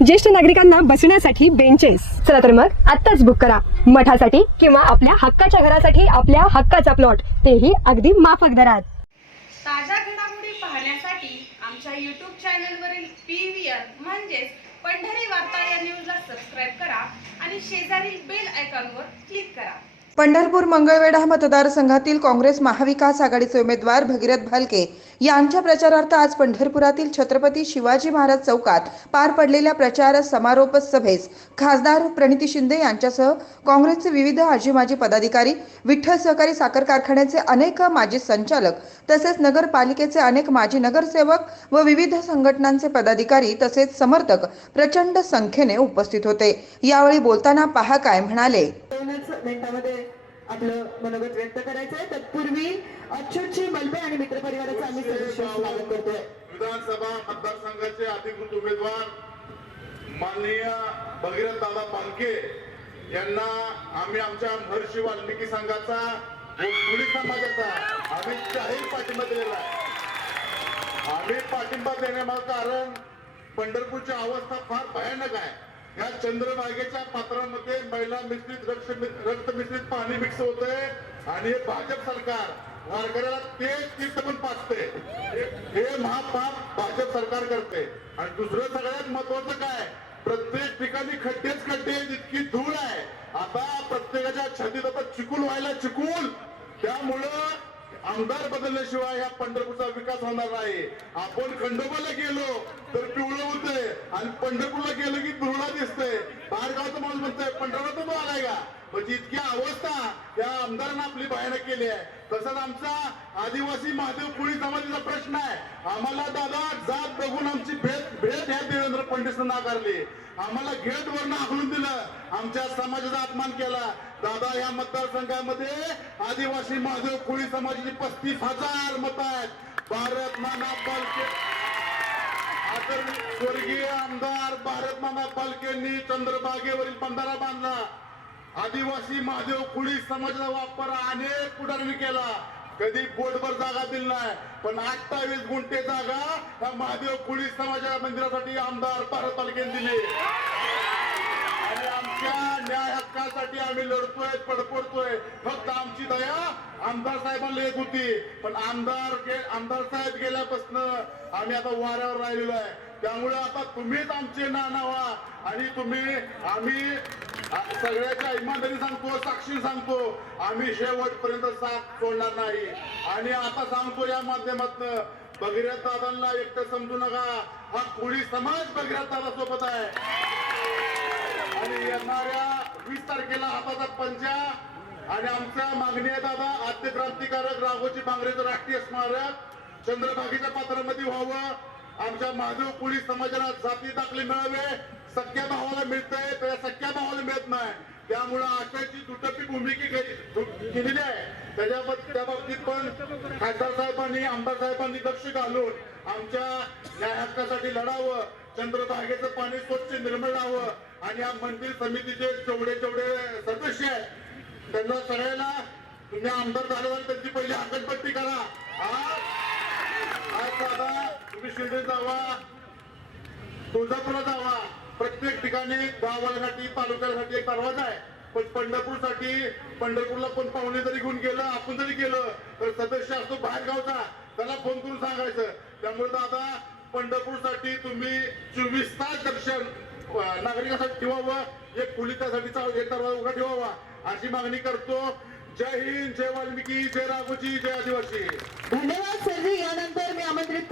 ज्येष्ठ नागरिकांना बसण्यासाठी बेंचेस चला तर मग आत्ताच बुक करा. मठासाठी किंवा आपल्या हक्काच्या घरासाठी आपल्या हक्काचा प्लॉट तेही अगदी माफक दरात. ताज्या घडामोडी पाहण्यासाठी आमच्या यूट्यूब चॅनलवरील पी व्ही आर म्हणजेच पंढरी वार्ता या न्यूजला सबस्क्राईब करा आणि शेजारील बेल आयकॉनवर क्लिक करा. पंढरपूर मंगळवेढा मतदारसंघातील काँग्रेस महाविकास आघाडीचे उमेदवार भगीरथ भालके यांच्या प्रचारार्थ आज पंढरपुरातील छत्रपती शिवाजी महाराज चौकात पार पडलेल्या प्रचार समारोप सभेस खासदार प्रणिती शिंदे यांच्यासह काँग्रेसचे विविध आजी माजी पदाधिकारी विठ्ठल सहकारी साखर कारखान्याचे अनेक माजी संचालक तसेच नगरपालिकेचे अनेक माजी नगरसेवक व विविध संघटनांचे पदाधिकारी तसेच समर्थक प्रचंड संख्येने उपस्थित होते. यावेळी बोलताना पहा काय म्हणाले. आपलं मनोगत व्यक्त करायचं आहे तत्पूर्वी अच्युतजी मलबे आणि मित्रपरिवाराचं आम्ही स्वागत करतोय. विधानसभा मतदारसंघाचे अधिकृत उमेदवार माननीय भगीरथ दादा पालके यांना आम्ही आमच्या महर्षी वाल्मिकी संघाचा समाजाचा आम्ही जाहीर पाठिंबा दिलेला आहे. आम्ही पाठिंबा देण्यामागं कारण पंढरपूरची अवस्था फार भयानक आहे. या चंद्रभागेच्या पात्रामध्ये महिला मिश्रित रक्त रक्त मिश्रित पाणी मिक्स होतंय. आणि हे भाजप सरकार वारकऱ्याला तेच तीर्थ पण पाचते हे महापाप भाजप सरकार करते आणि दुसरं सगळ्यात महत्वाचं काय? प्रत्येक ठिकाणी खड्डेच खड्डे जितकी इतकी धूळ आहे. आता प्रत्येकाच्या छातीत आता चिकूल व्हायला चिकूल. त्यामुळं आमदार बदलल्याशिवाय ह्या पंढरपूरचा विकास होणार नाही. आपण खंडोबाला गेलो. आणि पंढरपूरला गेलं की पिवळा दिसतंय. बाहेरगावचा माणूस म्हणतोय पंढरपूर तो आलाय का? म्हणजे इतकी अवस्था त्या आमदारांना आपली भयानक केली आहे. तसंच आमचा आदिवासी महादेव कुळी समाजाचा प्रश्न आहे. आम्हाला दादा जात बघून आमची भेट भेट ह्या देवेंद्र पंडित नाकारली. आम्हाला गेट वरनं आखलून दिलं. आमच्या समाजाचा अपमान केला. दादा या मतदारसंघामध्ये आदिवासी महादेव कोळी समाजाची पस्तीस हजार मत आहेत. भारत नाना पालके स्वर्गीय आमदार भारत पालकेंनी चंद्रबागेवरील बंधारा बांधला. आदिवासी महादेव कुळी समाजाचा वापर अनेक पुढाऱ्यांनी केला. कधी बोटभर जागा दिली नाही पण अठ्ठावीस गुंठे जागा या महादेव कुळी समाजा मंदिरासाठी आमदार भारत पालकेने दिली. आणि आमच्या न्याय हक्कासाठी आम्ही लढतोय पडपडतोय. फक्त आमची दया आमदार साहेबांना येत होती. पण आमदार आमदार साहेब गेल्यापासून आम्ही आता वाऱ्यावर राहिलेलो आहे. त्यामुळे आता तुम्हीच आमचे नाना व्हा. आणि तुम्ही आम्ही सगळ्याच्या इमानदारी सांगतो साक्षी सांगतो आम्ही शेवटपर्यंत साथ सोडणार नाही. आणि आता सांगतो या माध्यमातून भगीरथ दादांना एकटं समजू नका. हा कोळी समाज भगीरथ दादा सोबत आहे. आणि येणाऱ्या वीस तारखेला हाताचा पंचा आणि आमच्या मागणी आहे दादा आद्य क्रांतिकारक राघोजी बांगरेचं राष्ट्रीय स्मारक चंद्रभागीच्या पात्रामध्ये व्हावं. आमच्या महादेव पोलीस समाजाला जाती दाखले मिळावे सख्या भावाला मिळतंय तर या सख्या भावाला मिळत नाही. त्यामुळं आशाची दुटप्पी भूमिका केलेली आहे. त्याच्याबद्दल त्या बाबतीत पण खासदार साहेबांनी आमदार साहेबांनी लक्ष घालून आमच्या न्याय हक्कासाठी लढावं चंद्रभागेचं पाणी स्वच्छ निर्मळ राहावं आणि या मंदिर समितीचे जेवढे जेवढे सदस्य आहेत त्यांना सगळ्यांना तुम्ही आमदार झाल्यावर त्यांची पहिली अंगणपट्टी करा. आज दादा तुम्ही शिर्डी जावा. तुळजापूरला जावा. प्रत्येक ठिकाणी गावासाठी तालुक्यासाठी एक दरवाजा आहे. पण पंढरपूरसाठी पंढरपूरला कोण पाहुणे जरी घेऊन गेलं आपण जरी गेलं तर सदस्य असतो बाहेर गावचा त्याला फोन करून सांगायचं. त्यामुळे दादा पंढरपूरसाठी तुम्ही चोवीस तास दर्शन नागरिकांसाठी ठेवावं. एक पोलिसासाठीचा एक दरवाजा उघडा ठेवावा. अशी मागणी करतो. जय हिंद जय वाल्मिकी जय राघोजी जय आदिवासी. धन्यवाद सरजी यानंतर मी आमंत्रित